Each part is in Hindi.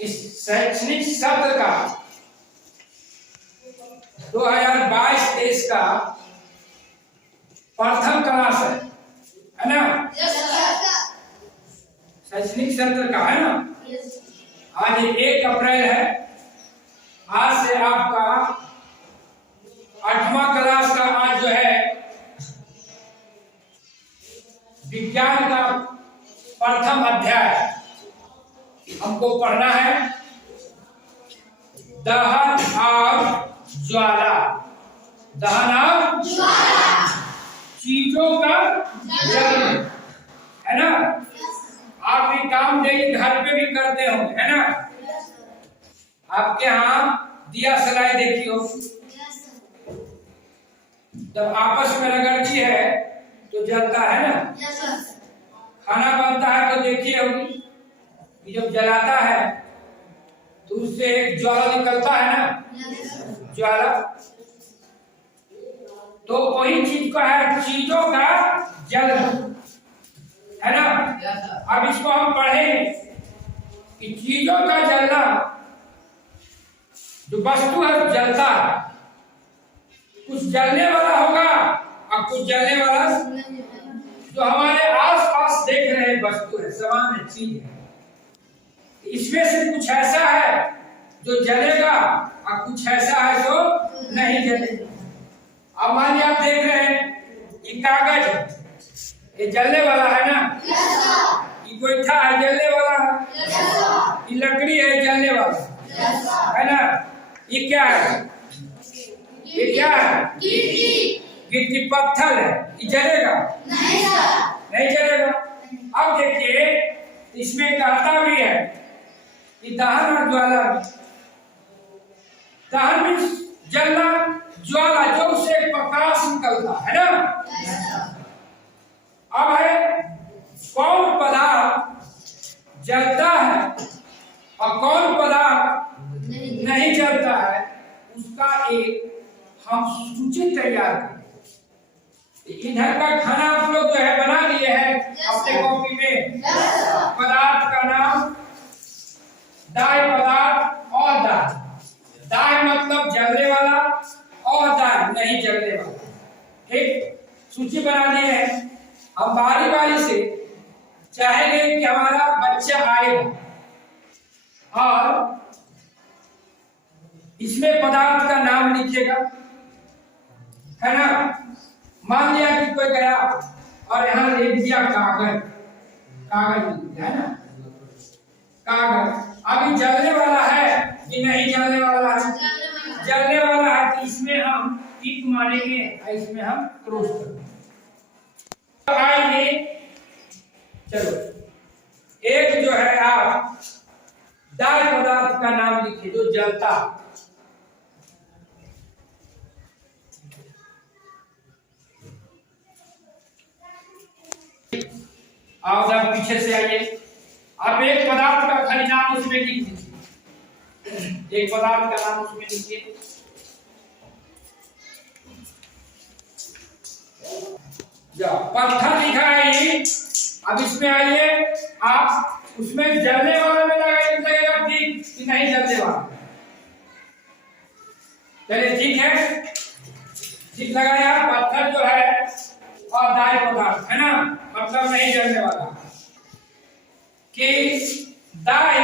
इस शैक्षणिक सत्र का 2022-23 का प्रथम क्लास है ना? शैक्षणिक सत्र का है ना? आज 1 अप्रैल है। आज से आपका 8वां क्लास का आज जो है विज्ञान का प्रथम अध्याय हमको पढ़ना है। दहन और ज्वाला। दहन और ज्वाला, चीजों का जलन, है ना? आप भी काम डेली घर पे भी करते हो, है ना? आपके यहाँ दिया सलाई देखी हो, जब आपस में रगड़ती है तो जलता है ना? खाना बनता है तो देखिए होगी, जब जलाता है तो उससे एक ज्वाला निकलता है ना? ज्वाला। तो वही चीज का है चीजों का जलन, है ना? अब इसको हम पढ़ेंगे कि चीजों का जलना, जो वस्तु है जलता है, कुछ जलने वाला होगा और कुछ जलने वाला जो हमारे आसपास देख रहे हैं वस्तु है, सामान है, चीज है, इसमें से कुछ ऐसा है जो जलेगा और कुछ ऐसा है जो नहीं जलेगा। अब मान लिया आप देख रहे हैं ये कागज है, ये जलने वाला है ना? ये गोईठा है, जलने वाला है। ये लकड़ी है, जलने वाला है ना? ये क्या है? ये क्या है? गिट्टी पत्थर है, ये जलेगा? नहीं जलेगा। अब देखिए इसमें कहता भी है कि दहन और ज्वाला। दहन में जलना, ज्वाला जो उससे प्रकाश निकलता है ना? अब है कौन पदार्थ जलता है और कौन पदार्थ नहीं जलता है, उसका एक हम सूची तैयार करें। इधर का खाना आप लोग जो है बना लिए हैं अपने कॉपी में। पदार्थ का नाम दाय पदार्थ और दाय। दाय मतलब जलने वाला और दाय नहीं जलने वाला। ठीक, सूची बना ली है। हम बारी बारी से चाहेंगे कि हमारा बच्चा आएगा और इसमें पदार्थ का नाम लिखेगा, है ना? मान लिया कि कोई गया और यहाँ लिख दिया कागज। कागज है ना? कागज। अभी जलने वाला है कि नहीं जलने वाला है? जलने वाला है कि इसमें हम टिक मारेंगे और इसमें हम क्रॉस करेंगे। तो आइए चलो एक जो है आप दाय पदार्थ का नाम लिखिए जो जलता। आप जब पीछे से आइए, आप एक पदार्थ का खाली नाम उसमें लिख दीजिए। एक पदार्थ का नाम उसमें लिखिए। पत्थर लिखा है ये। अब इसमें आइए, आप उसमें जलने वाला में लगेगा ठीक कि नहीं जलने वाला? चलिए ठीक है, ठीक लगाया। पत्थर जो है और दाय पदार्थ है ना, मतलब नहीं जलने वाला। कि दाय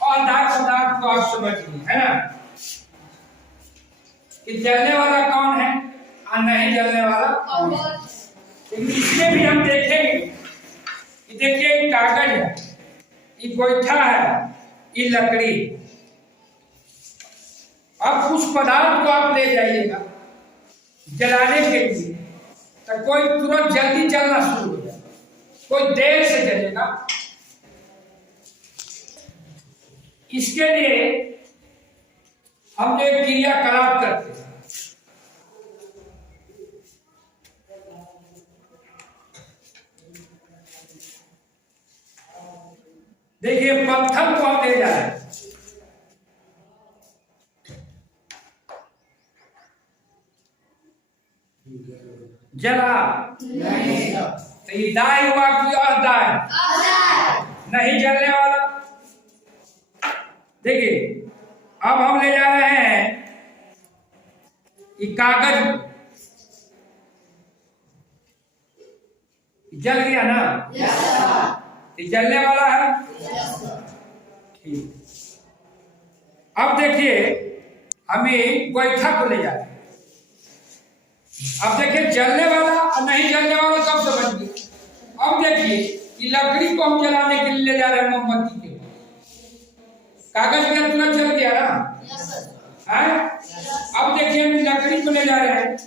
और दाय पदार्थ को आप समझ लीजिए, है ना? कि जलने वाला कौन है और नहीं जलने वाला कौन है। इसमें भी हम देखेंगे कि देखिए कागज है, ये गोईठा है, ये लकड़ी। अब उस पदार्थ को आप ले जाइएगा जलाने के लिए, तो कोई तुरंत जल्दी जलना शुरू हो जाए, कोई देर से जलेगा। इसके लिए हम जो एक क्रियाकलाप करते हैं, देखिए पत्थर को हम ले जाए, जला नहीं, तो ये दाय हुआ कि और दाय नहीं जलने वाला। देखिए अब हम ले जा रहे हैं कि कागज जल गया ना? ये जलने वाला है। ठीक, अब देखिए हमें गोईठा को ले जा रहे हैं। अब देखिए जलने वाला और नहीं जलने वाला सब समझ गए। अब देखिए कि लकड़ी को हम जलाने के लिए ले जा रहे हैं मोमबत्ती के, कागज में तुरंत जल गया ना? है? अब देखिए हम लकड़ी को ले जा रहे हैं।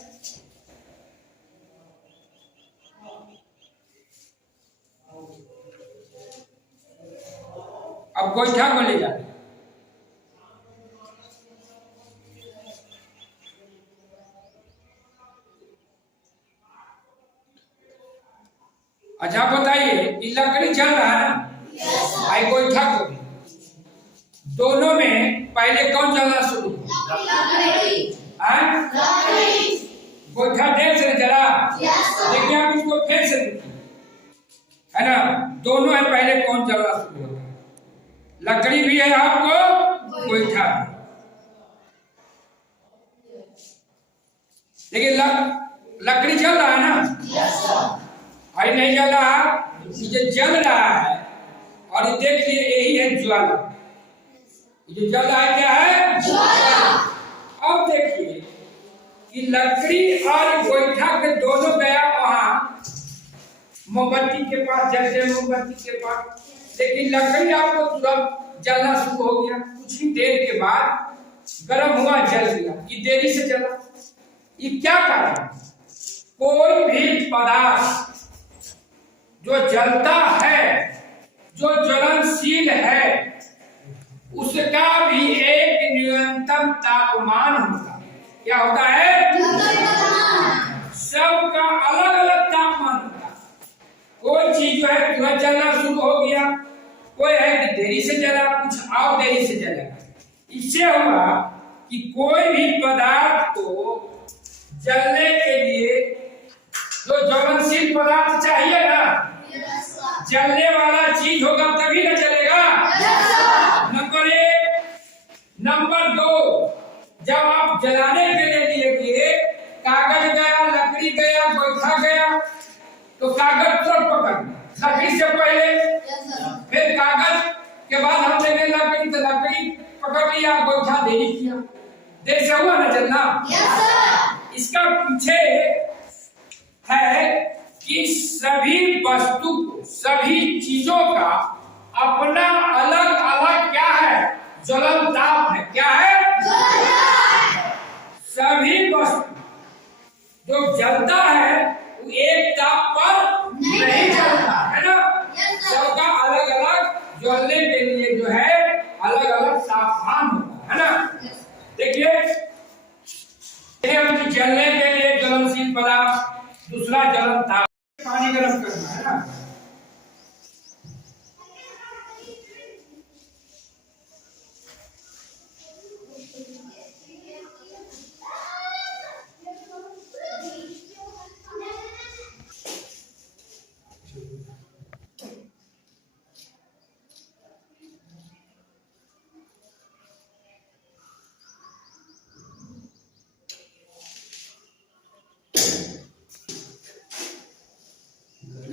अब गोईठा को ले जा रहे हैं। अच्छा बताइए कि लकड़ी जल रहा है ना? आई गोईठा को भी, दोनों में पहले कौन जलना शुरू? गोईठा देर से जला, देखिए आप इसको फिर से देखिए, है ना? दोनों है पहले कौन जलना शुरू होता है? लकड़ी भी है आपको, गोईठा। देखिए लकड़ी जल रहा है ना? भाई नहीं जल रहा, ये जल रहा है। और ये देख लिए यही है ज्वाला, जो जल रहा है क्या है? ज्वाला। अब देखिए कि लकड़ी और गोईठा के दोनों गया वहां मोमबत्ती के पास, जलते मोमबत्ती के पास, लेकिन लकड़ी आपको तुरंत जलना शुरू हो गया। कुछ ही देर के बाद गर्म हुआ, जल गया। ये देरी से जला, ये क्या कारण? कोई भी पदार्थ जो जलता है, जो ज्वलनशील है, उसका भी एक न्यूनतम तापमान होता है। क्या होता है? सबका अलग अलग तापमान होता है। कोई चीज जो है तुरंत जलना शुरू हो गया, कोई है कि देरी से जला, कुछ और देरी से जलेगा। इससे हुआ कि कोई भी पदार्थ को जलने के लिए जो ज्वलनशील पदार्थ चाहिए ना, जलने वाला चीज होगा तभी ना चलेगा। नंबर 1। नंबर 2, जब आप जलाने के लिए गए, कागज गया, लकड़ी गया, गोईठा गया, तो कागज तुरंत पकड़ लकड़ी से पहले, फिर कागज के बाद हम लेंगे लकड़ी, तो लकड़ी पकड़ लिया, गोईठा देरी किया, देर से हुआ ना जलना। इसका पीछे है कि सभी वस्तु को, सभी चीजों का अपना अलग अलग क्या है? ज्वलन ताप है। क्या है? सभी वस्तु जो जलता है वो एक ताप पर नहीं जलता है ना? सबका अलग अलग ज्वलने के लिए जो है अलग अलग तापमान होता है ना? देखिए हम जलने के लिए ज्वलनशील पदार्थ, दूसरा ज्वलन ताप, पानी गर्म करना है ना?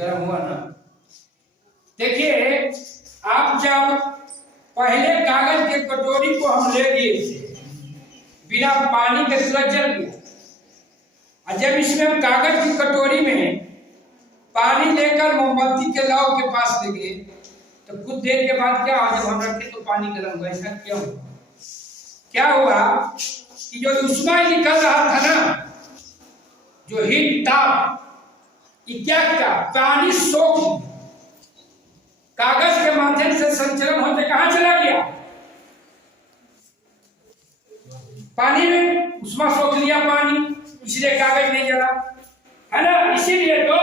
गर्म हुआ ना? देखिए आप जब पहले कागज के कटोरी को हम ले दिए थे, बिना पानी के तुरंत जल गया, और जब इसमें हम कागज की कटोरी में पानी लेकर मोमबत्ती के लौ के पास ले गए, तो कुछ देर के बाद क्या हुआ? जब हम रखे तो पानी गर्म हुआ। ऐसा क्यों? क्या हुआ कि जो ऊष्मा निकल रहा था ना, जो हीट ताप, क्या क्या पानी सोख कागज के माध्यम से संचरण होते कहां चला गया? पानी में ऊष्मा सोख लिया पानी, इसलिए कागज नहीं जला, है ना? इसीलिए तो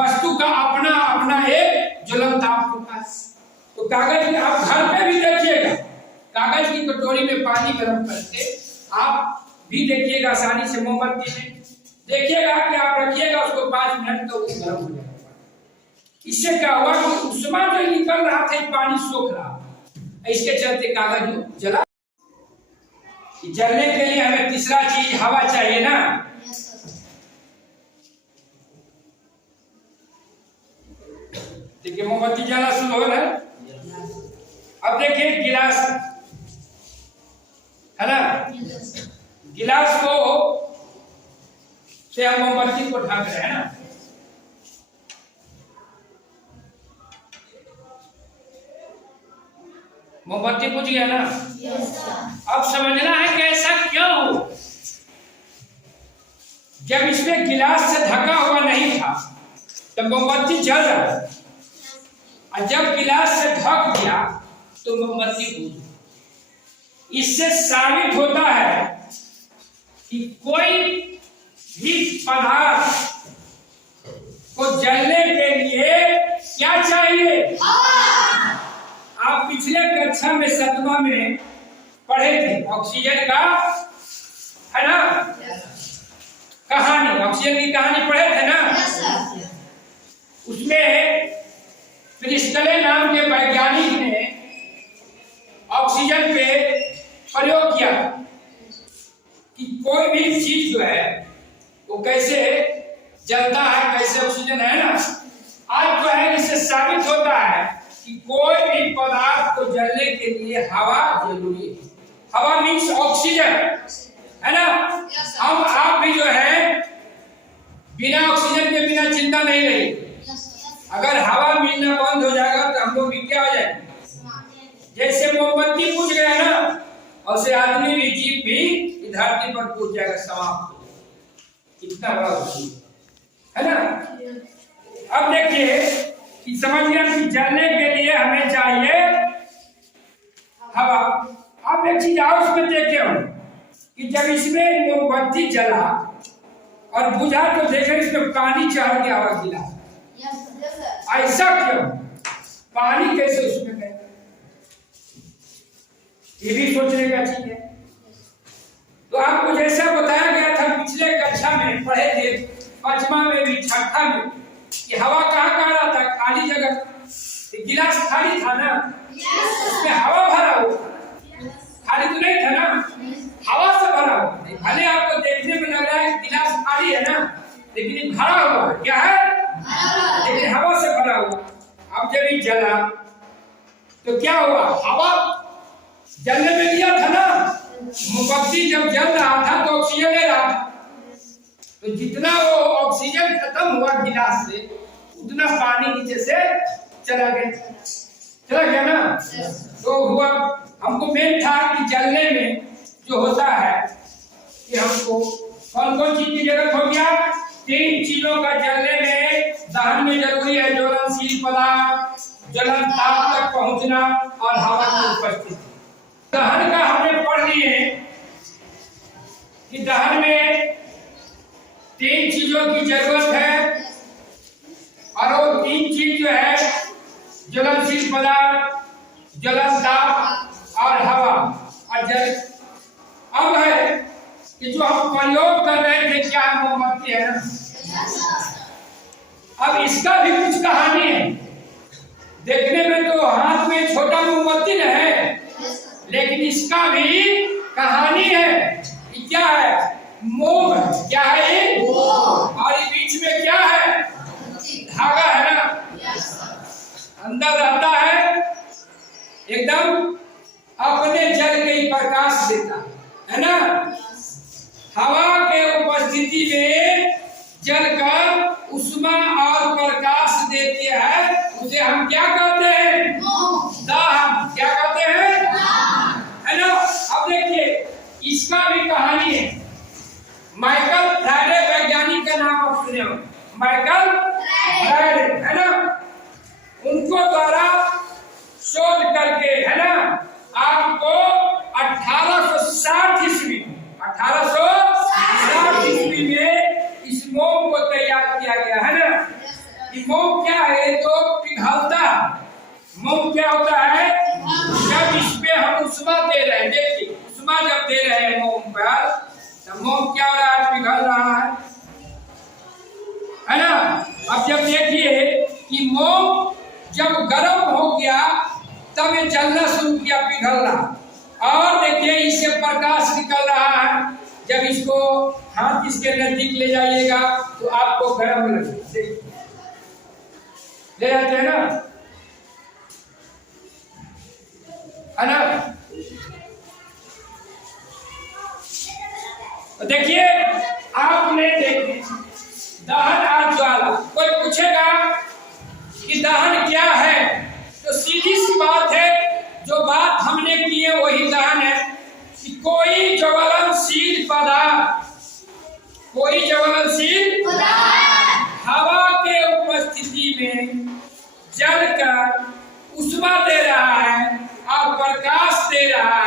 वस्तु का अपना अपना एक ज्वलन ताप होता है। तो कागज में आप घर पे भी देखिएगा, कागज की कटोरी में पानी गर्म करके आप भी देखिएगा, आसानी से मोमबत्ती में देखिएगा कि आप रखिएगा उसको 5 मिनट तो वो गर्म हो जाएगा। इससे क्या हुआ कि ऊष्मा जो निकल रहा था पानी सोख रहा, इसके चलते कागज जला। जलने के लिए हमें तीसरा चीज हवा चाहिए ना। देखिए मोमबत्ती जला शुरू हो रहा है। अब देखिए गिलास है ना, गिलास को से हम मोमबत्ती को ढक रहे हैं ना। मोमबत्ती बुझ गया ना। अब समझना है कि ऐसा क्यों हो। जब इसमें गिलास से ढका हुआ नहीं था तब मोमबत्ती जल रहा, और जब गिलास से ढक गया तो मोमबत्ती बुझ। इससे साबित होता है कि कोई भी पदार्थ को जलने के लिए क्या चाहिए। आप पिछले कक्षा में 7वां में पढ़े थे ऑक्सीजन का, है ना, कहानी, ऑक्सीजन की कहानी पढ़े थे ना। उसमें प्रिस्टले नाम के वैज्ञानिक ने ऑक्सीजन पे प्रयोग किया कि कोई भी चीज जो है वो कैसे जलता है, कैसे ऑक्सीजन है ना। आज जो है इससे साबित होता है कि कोई भी पदार्थ को जलने के लिए हवा जरूरी है। हवा मीन्स ऑक्सीजन, है ना। हम आप भी जो है बिना ऑक्सीजन के बिना जिंदा नहीं रहेंगे। अगर हवा मिलना बंद हो जाएगा तो हम लोग भी क्या हो जाएंगे। जैसे मोमबत्ती बुझ गया ना, और से आदमी भी, जीव भी धरती पर कूद जाएगा, समाप्त हो जाएगा। कितना बड़ा है ना। अब देखिए कि समझ गया कि जलने के लिए हमें चाहिए हवा। अब एक चीज और उसमें देखे हम कि जब इसमें मोमबत्ती जला और बुझा तो देखे इसमें पानी चढ़ गया और गिला। ऐसा क्यों, पानी कैसे उसमें गया, ये भी सोचने का चीज है। तो आपको जैसा बताया गया था पिछले कक्षा में पढ़े थे, 5वां में भी 6ठा में, कि हवा कहाँ रहा था, खाली जगह। गिलास खाली था ना, उसमें हवा भरा हुआ, खाली तो नहीं था ना, हवा से भरा हुआ। भले आपको देखने में लग रहा है गिलास खाली है ना, लेकिन ये भरा हुआ क्या है, लेकिन हवा से भरा हुआ। अब जब ये जला तो क्या हुआ, हवा जलने में लिया था ना। मोमबत्ती जब जल रहा था तो ऑक्सीजन ले रहा था, तो जितना वो ऑक्सीजन खत्म हुआ गिलास से, उतना पानी नीचे से चला गया ना। तो हुआ, हमको मेन था कि जलने में जो होता है कि हमको कौन कौन चीज की जरूरत हो गया। 3 चीजों का जलने में, दहन में जरूरी है ज्वलनशील पदार्थ, ज्वलन ताप तक पहुंचना और हवा की उपस्थिति। दहन का हमने पढ़ लिए कि दहन में 3 चीजों की जरूरत है, और वो 3 चीज जो है ज्वलनशील पदार्थ, ज्वलन ताप और हवा और जल। अब है कि जो हम प्रयोग कर रहे थे क्या मोमबत्ती है ना, अब इसका भी कुछ कहानी है। देखने में तो हाथ में छोटा मोमबत्ती न है, लेकिन इसका भी कहानी है। क्या है, मोम। क्या है ये, और ये बीच में क्या है, धागा है ना, अंदर रहता है, एकदम अपने जल के ही प्रकाश देता है ना। हवा के उपस्थिति में जलकर उष्मा और प्रकाश देती है, उसे हम क्या कहते हैं, दहन। क्या कहते हैं, है ना। अब देखिए इसका भी कहानी है। माइकल फ्राइडे वैज्ञानिक का नाम आप सुने हो, माइकल फ्राइडे, है ना। उनको द्वारा शोध करके, है ना, आपको 1860 ईस्वी में इस मोम को तैयार किया गया, है ना। ये मोम क्या है, तो पिघलता। मोम क्या होता है, जब इसमें हम उष्मा दे रहे हैं, देखिए उष्मा जब दे रहे हैं मोम पर, तो मोम क्या हो रहा है, पिघल रहा है ना। अब जब देखिए कि मोम जब गर्म हो गया तब ये जलना शुरू किया, पिघलना। और देखिए इससे प्रकाश निकल रहा है। जब इसको हाथ इसके नजदीक ले जाइएगा तो आपको गर्म लगेगा। ले जाते हैं ना, है ना? देखिए आपने देखिए दहन और ज्वाला। कोई पूछेगा कि दहन क्या है, तो सीधी सी बात है, जो बात हमने की है वही दहन है कि कोई ज्वलनशील पदार्थ, कोई ज्वलनशील हवा के उपस्थिति में जलकर ऊष्मा दे रहा है और प्रकाश दे रहा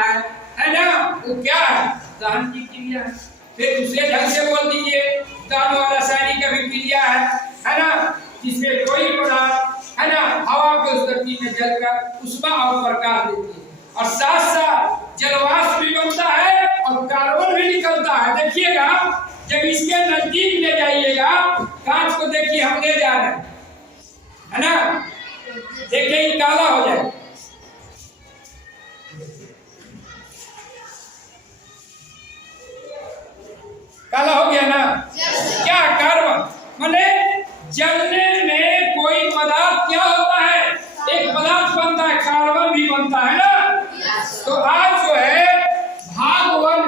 है ना? वो क्या है? दहन की क्रिया है। फिर दूसरे ढंग से बोल दीजिए, दहन और रासायनिक अभिक्रिया है ना? जिसमें कोई पदार्थ है ना हवा के उपस्थिति में जलकर ऊष्मा और प्रकाश देती है, और साथ साथ जलवाष्प भी बनता है और कार्बन भी निकलता है। देखिएगा जब इसके नजदीक ले जाइएगा, कांच को देखिए हम ले जा रहे हैं, है ना? देखिए ये काला हो जाए, काला हो गया ना? क्या कार्बन माने जलने में कोई पदार्थ क्या होता है, एक पदार्थ बनता है, कार्बन भी बनता है ना? तो आज जो है भाग 1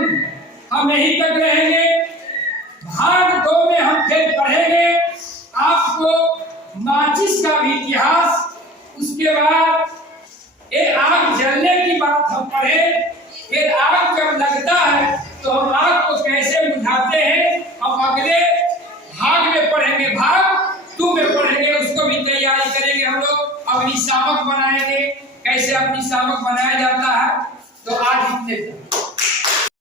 हम यहीं तक रहेंगे। भाग 2 में हम फिर पढ़ेंगे आपको माचिस का भी इतिहास। उसके बाद ये आग जलने की बात हम पढ़े। फिर आग जब लगता है तो हम आग को कैसे बुझाते हैं हम अगले भाग में पढ़ेंगे, भाग 2 में पढ़ेंगे। उसको भी तैयारी करेंगे हम लोग, अग्निशामक बनाएंगे, कैसे अग्निशामक बनाया जाता है। तो आज इतने